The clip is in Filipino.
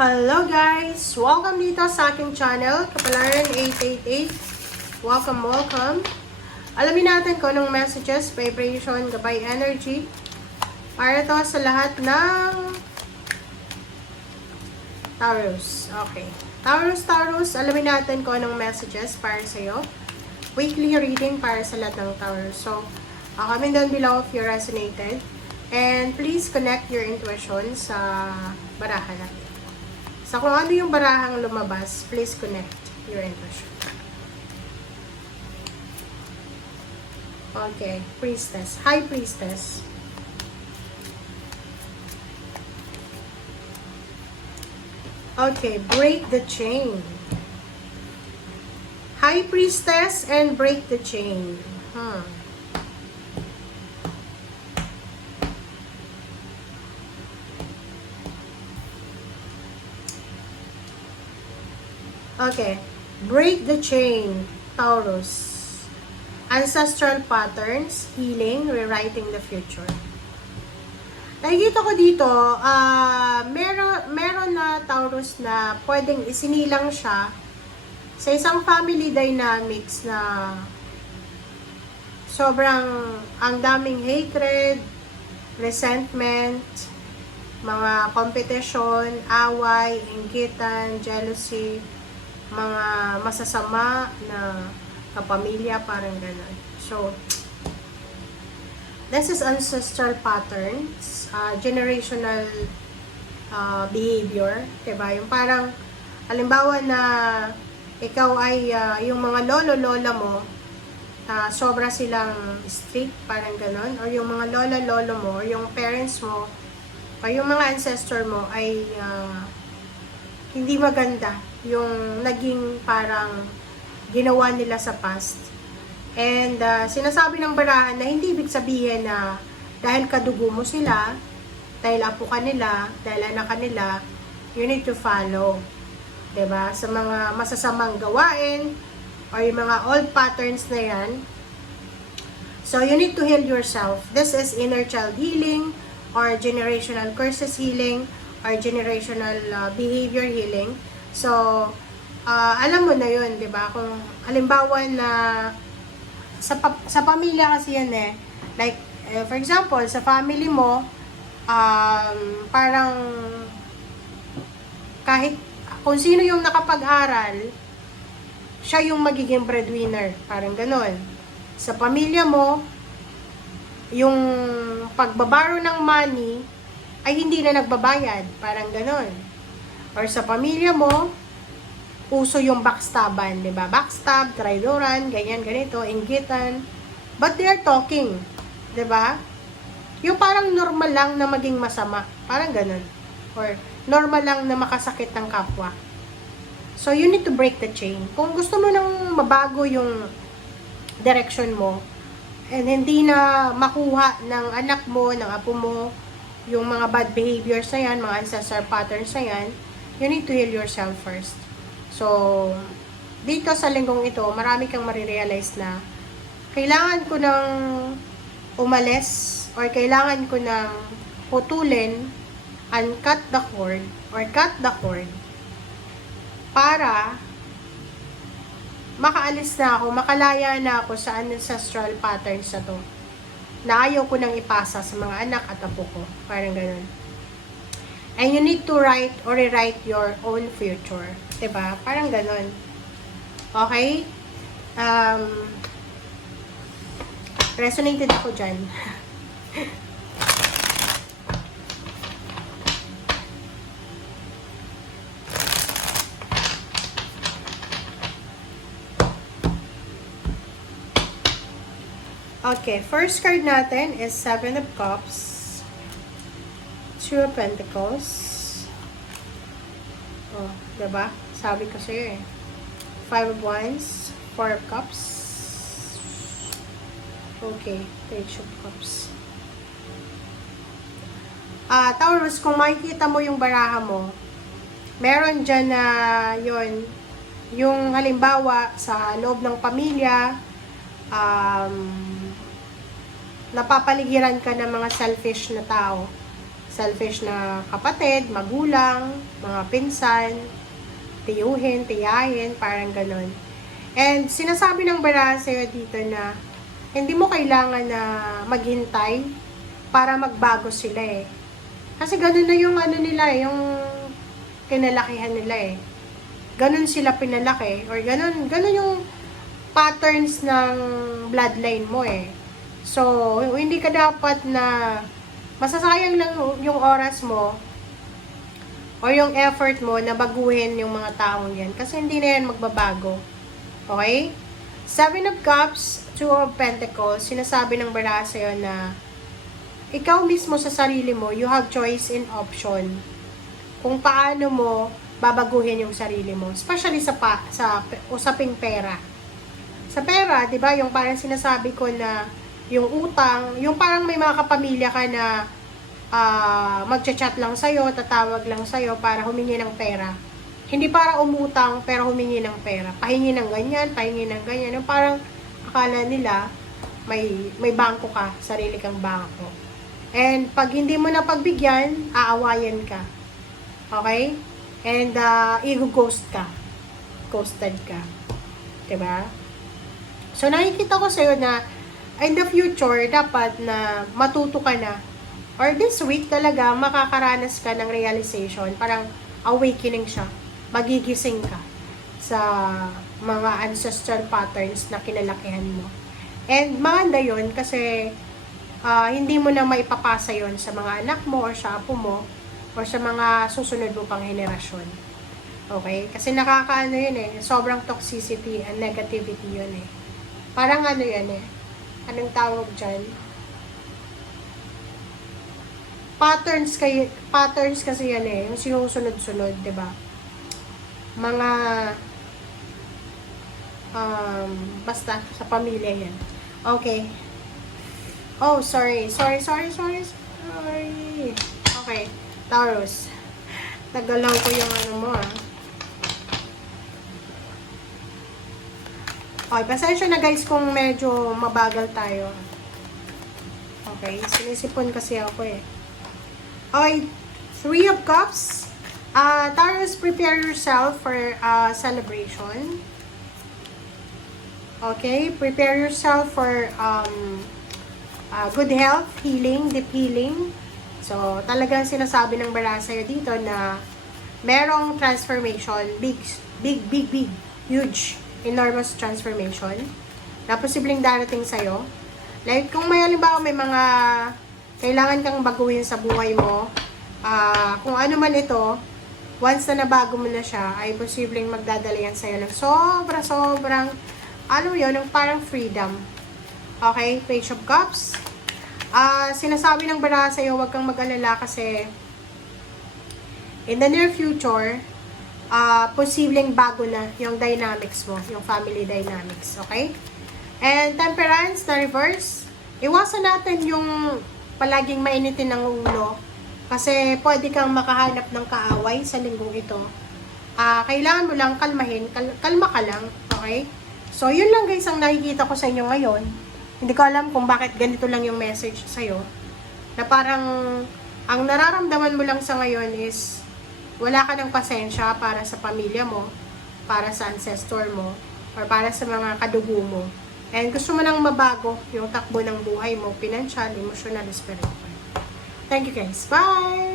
Hello guys! Welcome dito sa aking channel, Kapalaran 888. Welcome! Alamin natin kung anong messages, vibration, gabay energy para to sa lahat ng Taurus. Okay. Taurus, alamin natin kung anong messages para sa'yo. Weekly reading para sa lahat ng Taurus. So, comment down below if you resonated. And please connect your intuition sa barahan natin. So, kung ano yung barahang lumabas, please connect your intuition. Okay, Priestess. High Priestess. Okay, break the chain. High Priestess and break the chain. Okay, break the chain, Taurus. Ancestral patterns, healing, rewriting the future. Nakikita ko dito, meron na Taurus na pwedeng isinilang siya sa isang family dynamics na sobrang ang daming hatred, resentment, mga competition, away, inggitan, jealousy, mga masasama na kapamilya, parang gano'n. So, this is ancestral patterns, generational behavior, diba? Yung parang, halimbawa na ikaw ay, yung mga lolo-lola mo, sobra silang strict, parang gano'n, or yung mga lola-lolo mo, or yung parents mo, o yung mga ancestor mo ay hindi maganda yung naging parang ginawa nila sa past. And sinasabi ng barahan na hindi ibig sabihin na dahil kadugo mo sila, dahil apo ka nila, dahil anak ka nila, you need to follow. Diba? Sa mga masasamang gawain or yung mga old patterns na yan. So, you need to heal yourself. This is inner child healing or generational curses healing or generational behavior healing. So, alam mo na yun, di ba? Kung halimbawa na sa pamilya kasi yan like, for example, sa family mo, parang kahit kung sino yung nakapag-aral, siya yung magiging breadwinner. Parang ganon. Sa pamilya mo, yung pagbabaro ng money ay hindi na nagbabayad. Parang ganon. Or sa pamilya mo, uso yung backstaban, di ba? Backstab, traidoran, ganyan, ganito, inggitan. But they are talking, di ba? Yung parang normal lang na maging masama. Parang ganun. Or normal lang na makasakit ng kapwa. So, you need to break the chain. Kung gusto mo nang mabago yung direction mo, and hindi na makuha ng anak mo, ng apo mo, yung mga bad behaviors na yan, mga ancestral patterns na yan, you need to heal yourself first. So, dito sa linggong ito, marami kang marirealize na kailangan ko ng umalis or kailangan ko ng putulin and cut the cord or cut the cord para makaalis na ako, makalaya na ako sa ancestral patterns na to na ayaw ko nang ipasa sa mga anak at apo ko. Parang ganun. And you need to write or rewrite your own future. Diba? Parang ganun. Okay? Resonated ako dyan. Okay, first card natin is 7 of Cups, 2 of Pentacles. Oh, diba? Sabi ko sa'yo 5 of Wands, 4 of Cups. Okay, Page of Cups. Taurus, kung makikita mo yung baraha mo, meron dyan na yung halimbawa sa loob ng pamilya, napapaligiran ka ng mga selfish na tao. selfish na kapatid, magulang, mga pinsan, tiyuhin, tiyahin, parang ganon. And sinasabi ng bara sa'yo dito na hindi mo kailangan na maghintay para magbago sila eh. Kasi ganun na yung ano nila eh, yung kinalakihan nila eh. Ganun sila pinalaki or ganun yung patterns ng bloodline mo eh. So, hindi ka dapat na masasayang lang yung oras mo o yung effort mo na baguhin yung mga taong yan. Kasi hindi na yan magbabago. Okay? Seven of Cups, Two of Pentacles, sinasabi ng bara sa'yo na ikaw mismo sa sarili mo, you have choice and option kung paano mo babaguhin yung sarili mo. Especially sa usaping pera. Sa pera, di ba, yung parang sinasabi ko na yung utang, yung parang may mga kapamilya ka na magchat-chat lang sa'yo, tatawag lang sa'yo para humingi ng pera. Hindi para umutang, pero humingi ng pera. Pahingi ng ganyan, pahingi ng ganyan. Yung parang akala nila may bangko ka, sarili kang bangko. And pag hindi mo na pagbigyan, aawayan ka. Okay? And i-ghost ka. Ghosted ka. Diba? So, nakikita ko sa'yo na in the future, dapat na matuto ka na. Or this week talaga, makakaranas ka ng realization. Parang awakening siya. Magigising ka sa mga ancestral patterns na kinalakihan mo. And maganda yun kasi hindi mo na maipapasa yun sa mga anak mo or sa apo mo or sa mga susunod mo pang henerasyon. Okay? Kasi nakakaano yun eh. Sobrang toxicity and negativity yun eh. Parang ano yan eh. Anong tawag dyan? Patterns kasi yan eh. Yung sinusunod-sunod, diba? Mga basta sa pamilya yan. Okay. Oh, sorry. Okay. Taurus. Nagalaw ko yung ano mo ah. Okay, pasensya na guys kung medyo mabagal tayo. Okay, sinisipon kasi ako eh. Okay, Three of Cups. Taurus, prepare yourself for celebration. Okay, prepare yourself for good health, healing, deep healing. So, talagang sinasabi ng bara sa'yo dito na merong transformation, big, huge, enormous transformation na posibleng darating sa'yo. Like, kung may halimbawa may mga kailangan kang baguhin sa buhay mo, kung ano man ito, once na nabago mo na siya, ay posibleng magdadala yan sa'yo ng sobrang, ano yun, ng parang freedom. Okay, Page of Cups. Sinasabi ng bara sa'yo, huwag kang mag-alala kasi in the near future, posibleng bago na yung dynamics mo, yung family dynamics, okay? And Temperance na reverse, iwasan natin yung palaging mainitin ng ulo kasi pwede kang makahanap ng kaaway sa linggong ito. Kailangan mo lang kalmahin, kalma ka lang, okay? So, yun lang guys ang nakikita ko sa inyo ngayon. Hindi ko alam kung bakit ganito lang yung message sa'yo. Na parang, ang nararamdaman mo lang sa ngayon is, wala ka ng pasensya para sa pamilya mo, para sa ancestor mo, or para sa mga kadugo mo. And gusto mo nang mabago yung takbo ng buhay mo, financial, emotional, spiritual. Thank you guys. Bye!